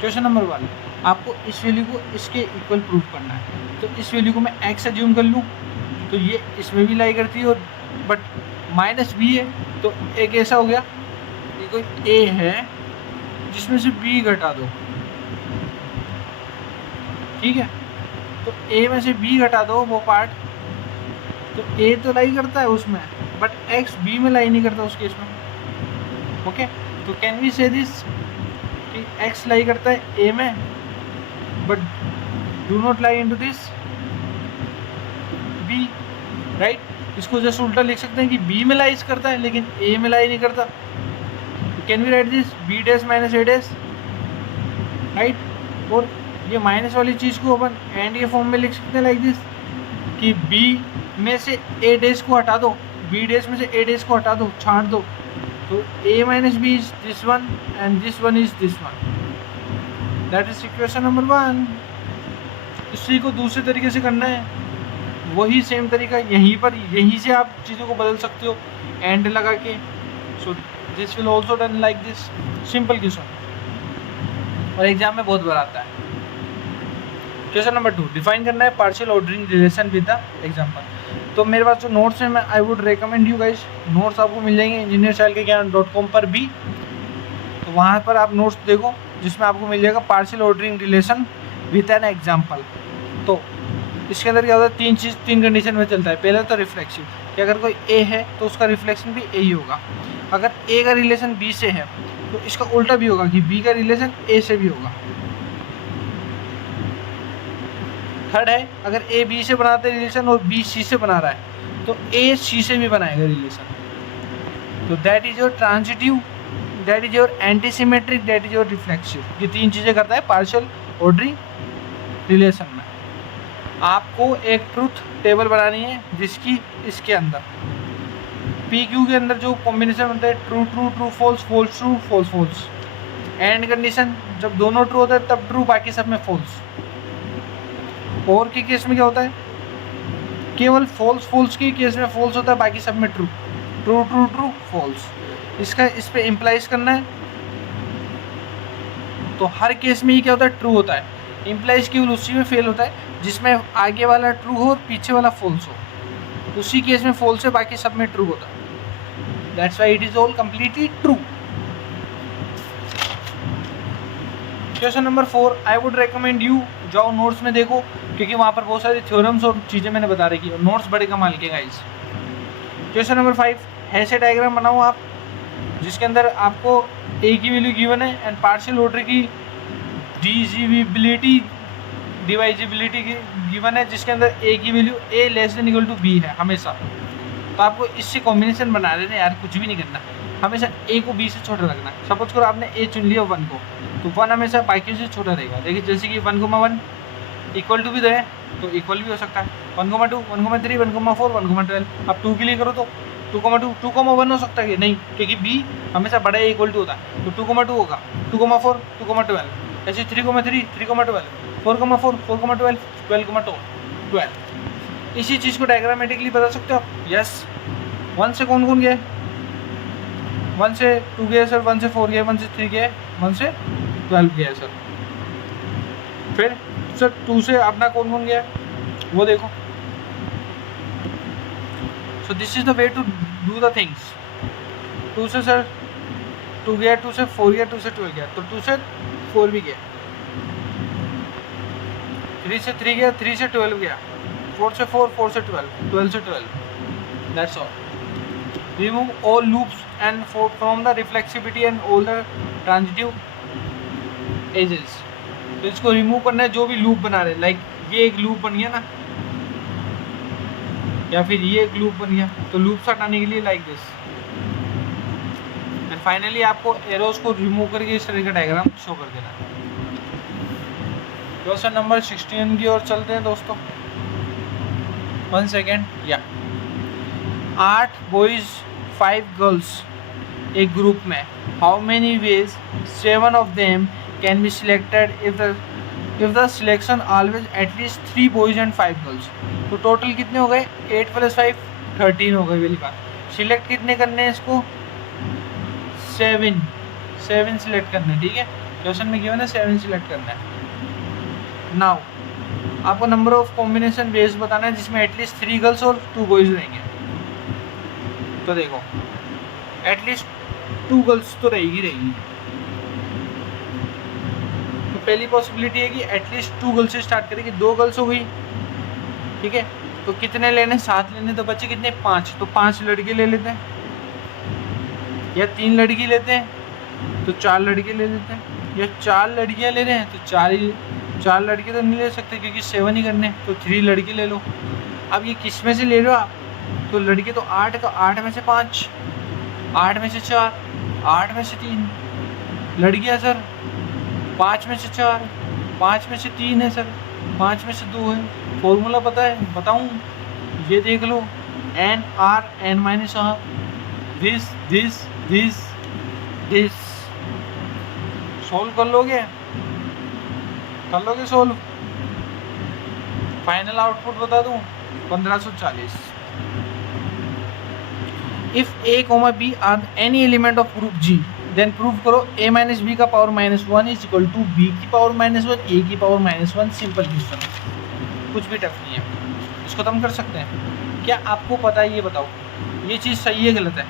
Question number 1, आपको इस value को इसके इक्वल प्रूव करना है। तो इस वैल्यू को मैं x एज्यूम कर लूँ तो ये इसमें भी लाई करती है, और बट माइनस b है, तो एक ऐसा हो गया ये कोई a है जिसमें से b घटा दो, ठीक है। तो a में से b घटा दो वो पार्ट, तो a तो लाई करता है उसमें, बट x b में लाई नहीं करता उस केस में। ओके, तो कैन वी से दिस कि x लाई करता है a में but do not lie into this b, right. इसको जस्ट उल्टा लिख सकते हैं कि b में लाइज करता है लेकिन a में लाई नहीं करता। Can we write this b dash minus a dash, right. और ये माइनस वाली चीज़ को अपन एंड ये फॉर्म में लिख सकते हैं लाइक दिस कि b में से a डैश को हटा दो, b डैश में से a डैश को हटा दो, छांट दो, तो a minus b is this one and this one is this one. That is equation number 1। इसी को दूसरे तरीके से करना है, वही सेम तरीका यहीं पर, यहीं से आप चीज़ों को बदल सकते हो एंड लगा के। So this will also done like this, simple question और एग्जाम में बहुत बार आता है। क्वेश्चन नंबर 2, डिफाइन करना है partial ordering relation with the example. तो मेरे पास जो नोट्स हैं, मैं I would recommend you guys, notes आपको मिल जाएंगे engineerstylekegyan.com पर भी, तो वहाँ पर आप नोट्स देखो जिसमें आपको मिल जाएगा partial ordering relation with an example. तो इसके अंदर क्या होता है, तीन कंडीशन में चलता है। पहले तो रिफ्लेक्सिव, कि अगर कोई ए है तो उसका रिफ्लेक्शन भी ए ही होगा। अगर ए का रिलेशन बी से है तो इसका उल्टा भी होगा कि बी का रिलेशन ए से भी होगा। थर्ड है, अगर ए बी से बनाते रिलेशन और बी सी से बना रहा है तो ए सी से भी बनाएगा रिलेशन। तो that is your transitive, that is your antisymmetric, that is your reflexive. ये तीन चीज़ें करता है पार्शियल ऑर्डरिंग रिलेशन में। आपको एक ट्रूथ टेबल बनानी है जिसकी इसके अंदर पी क्यू के अंदर जो कॉम्बिनेशन होता है true true true false false true false false, and condition जब दोनों ट्रू होता है तब ट्रू, बाकी सब में फॉल्स। और के केस में क्या होता है, केवल फॉल्स फॉल्स के केस में फॉल्स होता है, बाकी सब में true true true true false. इसका इस पे इम्प्लाइज करना है, तो हर केस में ये क्या होता है, ट्रू होता है। इम्प्लाइज केवल उसी में फेल होता है जिसमें आगे वाला ट्रू हो और पीछे वाला फॉल्स हो, उसी केस में फॉल्स है, बाकी सब में ट्रू होता है। That's why it is all completely true. Question number 4, I would recommend you जाओ नोट्स में देखो, क्योंकि वहाँ पर बहुत सारी थ्योरम्स और चीज़ें मैंने बता रखी है। नोट्स बड़े कमाल के गाइस। क्वेश्चन नंबर 5, ऐसे डायग्राम बनाओ आप जिसके अंदर आपको ए की वैल्यू गिवन है एंड पार्शियल ऑर्डर की डिविजिबिलिटी डिवाइजिबिलिटी की गिवन है, जिसके अंदर ए की value A less than equal to B है हमेशा। तो आपको इससे कॉम्बिनेशन बना देना यार, कुछ भी नहीं करना, हमेशा ए को बी से छोटा रखना। सपोज करो आपने ए चुन लिया 1 को, तो 1 हमेशा बाकी से छोटा रहेगा। देखिए जैसे कि 1,1 इक्वल टू भी तो है, तो इक्वल भी हो सकता है 1,2 1,3 1,4 1,12। अब 2 के लिए करो तो 2,2 2,1 हो सकता है नहीं, क्योंकि बी हमेशा बड़ा ए इक्वल टू होता है, तो 2,2 होगा, 2,4 2,12, ऐसे 3,3 3,12 4,4 4,12 12,12। इसी चीज़ को डायग्रामेटिकली बता सकते हो आप। यस, 1 से कौन कौन गया, 1 से 2 गया सर, 1 से 4 गया, 1 से 3 गया, 1 से 12 गया सर। फिर सर 2 से अपना कौन कौन गया वो देखो। So this is the way to do the things. 2 से सर 2 गया, 2 से 4 गया, 2 से 12 गया, तो 2 से 4 भी गया, 3 से 3 गया, 3 से 12 गया, 4 से 4 4 से 12 12 से 12। That's all. Remove all loops and from the reflexivity and all the transitive edges. तो इसको रिमूव करना है जो भी लूप बना रहे, लाइक ये एक लूप बन गया ना, या फिर ये एक लूप बन गया, तो लूप्स हटाने के लिए लाइक दिस। एंड फाइनली आपको एरोज को रिमूव करके इस तरह का डायग्राम शो कर देना है। क्वेश्चन नंबर 16 की ओर चलते हैं दोस्तों। 1 सेकेंड। या 8 बॉयज 5 गर्ल्स एक ग्रुप में, how many ways 7 of them can be selected if the selection always at least 3 boys and 5 girls. तो टोटल कितने हो गए, 8 + 5 13 हो गए। पहली बात, सिलेक्ट कितने करने हैं इसको, 7 सिलेक्ट करने, ठीक है। क्वेश्चन में गिवन है 7 सिलेक्ट करना है। नाउ आपको नंबर ऑफ कॉम्बिनेशन बेस बताना है जिसमें एटलीस्ट 3 गर्ल्स और 2 बॉयज रहेंगे। तो देखो एटलीस्ट 2 गर्ल्स तो रहेगी। तो पहली पॉसिबिलिटी है कि एटलीस्ट 2 गर्ल्स से स्टार्ट करेगी, 2 गर्ल्स हो गई, ठीक है। तो कितने लेने, 7 लेने, तो बच्चे कितने, 5। तो 5 लड़के ले लेते हैं, या 3 लड़की लेते हैं तो 4 लड़के ले लेते हैं, या 4 लड़कियां ले रहे हैं तो 4 लड़के तो नहीं ले सकते क्योंकि 7 ही करने, तो 3 लड़के ले लो। अब ये किस में से ले लो आप, तो लड़के तो 8 का, 8 में से 5, 8 में से 4, 8 में से 3, लड़कियां सर 5 में से 4, 5 में से 3 है सर, 5 में से 2 है। फॉर्मूला पता है, बताऊं, ये देख लो, n r n माइनस r, दिस सोल्व कर लोगे सोल्व। फाइनल आउटपुट बता दूं 1540। If a, b are any element of group g then prove करो a माइनस बी का power -1 is equal to b की पावर -1 a की पावर -1। सिंपल क्वेश्चन, कुछ भी टफ नहीं है, इसको तो हम कर सकते हैं। क्या आपको पता है, ये बताओ ये चीज़ सही है गलत है?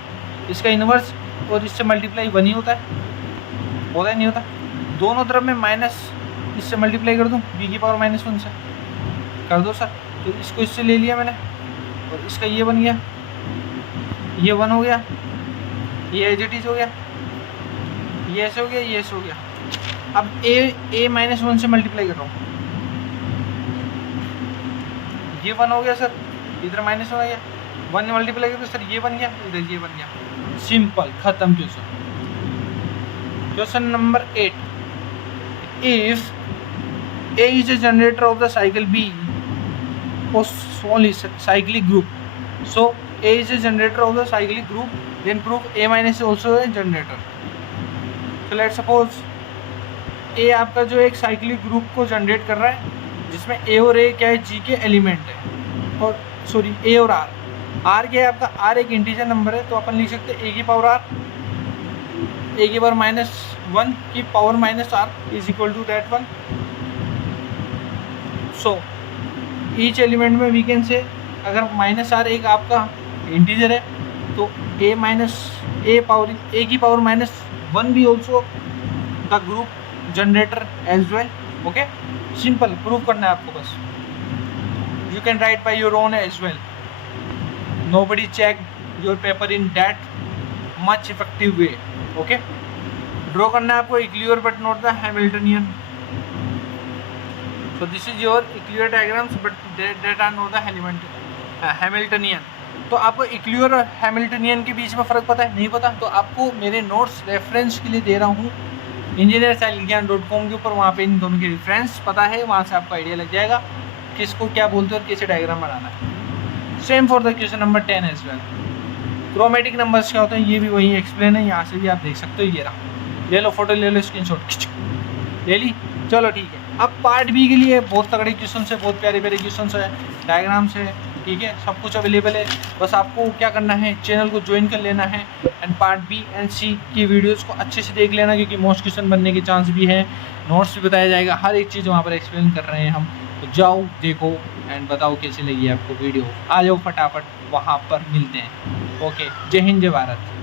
इसका इन्वर्स और इससे मल्टीप्लाई 1 ही होता है नहीं होता? दोनों तरफ में माइनस इससे मल्टीप्लाई कर दूं b की पावर -1 से, कर दो सर। तो इसको इससे ले लिया मैंने और इसका ये बन गया, ये 1 हो गया, ये एज इट इज हो गया, ये ऐसे हो गया, ये ऐसे हो गया। अब a -1 से मल्टीप्लाई कर रहा हूँ, ये 1 हो गया सर, इधर -1 आ गया, 1 मल्टीप्लाई कर दो सर, ये बन गया, इधर ये बन गया। सिंपल, खत्म question. Question number 8, if A is a generator of the cycle B or only cyclic group, so A is a generator of the cyclic group, then prove A minus is also a generator. So let's suppose A आपका जो एक cyclic group को generate कर रहा है जिसमें A और A क्या है, G के एलिमेंट है, और सॉरी A और R क्या है आपका, R एक इंटीजर नंबर है, तो अपन लिख सकते हैं A की पावर R, A की पावर -1 की power -R is equal to that 1। So each element में वी कैन से, अगर -R एक आपका इंटीजर है तो A की पावर -1 भी also the group generator as well. Okay, simple prove करना है आपको बस। You can write by your own as well, nobody checked your paper in that much effective way. Okay, draw करना है आपको इक्लियर but not the Hamiltonian. So this is your इक्लियर diagrams बट that are not the Hamiltonian. तो आपको इक्लियर और Hamiltonian के बीच में फ़र्क पता है, नहीं पता? तो आपको मेरे नोट्स रेफरेंस के लिए दे रहा हूँ engineerstylegyaan.com के ऊपर, वहाँ पे इन दोनों के रेफरेंस पता है, वहाँ से आपको आइडिया लग जाएगा किसको क्या बोलते हैं और कैसे डायग्राम बनाना है। Same for the question number 10 as well. Chromatic numbers क्या होते हैं ये भी वही एक्सप्लेन है, यहाँ से भी आप देख सकते हो। ये रहा, ले लो फोटो, ले लो स्क्रीनशॉट, ले ली, चलो ठीक है। अब पार्ट बी के लिए बहुत तगड़े क्वेश्चन है, बहुत प्यारे प्यारे क्वेश्चन है, डायग्राम से, ठीक है, सब कुछ अवेलेबल है। बस आपको क्या करना है, चैनल को ज्वाइन कर लेना है एंड पार्ट बी एंड सी की वीडियोस को अच्छे से देख लेना, क्योंकि मोस्ट क्वेश्चन बनने के चांस भी है, नोट्स भी बताया जाएगा, हर एक चीज़ वहाँ पर एक्सप्लेन कर रहे हैं हम। तो जाओ देखो एंड बताओ कैसी लगी आपको वीडियो, आ जाओ फटाफट, वहाँ पर मिलते हैं। ओके, जय हिंद, जय भारत।